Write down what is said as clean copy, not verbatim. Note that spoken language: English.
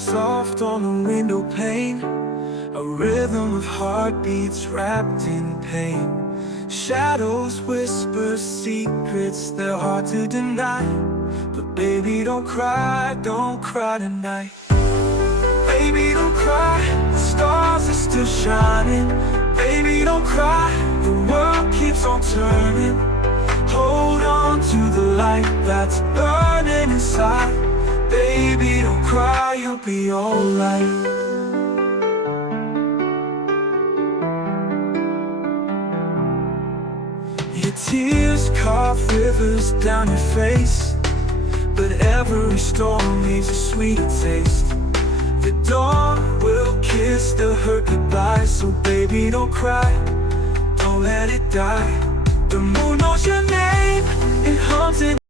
soft on the window pane, a rhythm of heartbeats wrapped in pain. Shadows whisper secrets they're hard to deny. But baby, don't cry tonight. Baby, don't cry, the stars are still shining. Baby, don't cry, the world keeps on turning. Hold on to the light that's burning inside. Baby, don't cry, you'll be alright. Your tears carve rivers down your face, but every storm leaves a sweeter taste. The dawn will kiss the hurt goodbye. So baby, don't cry, don't let it die. The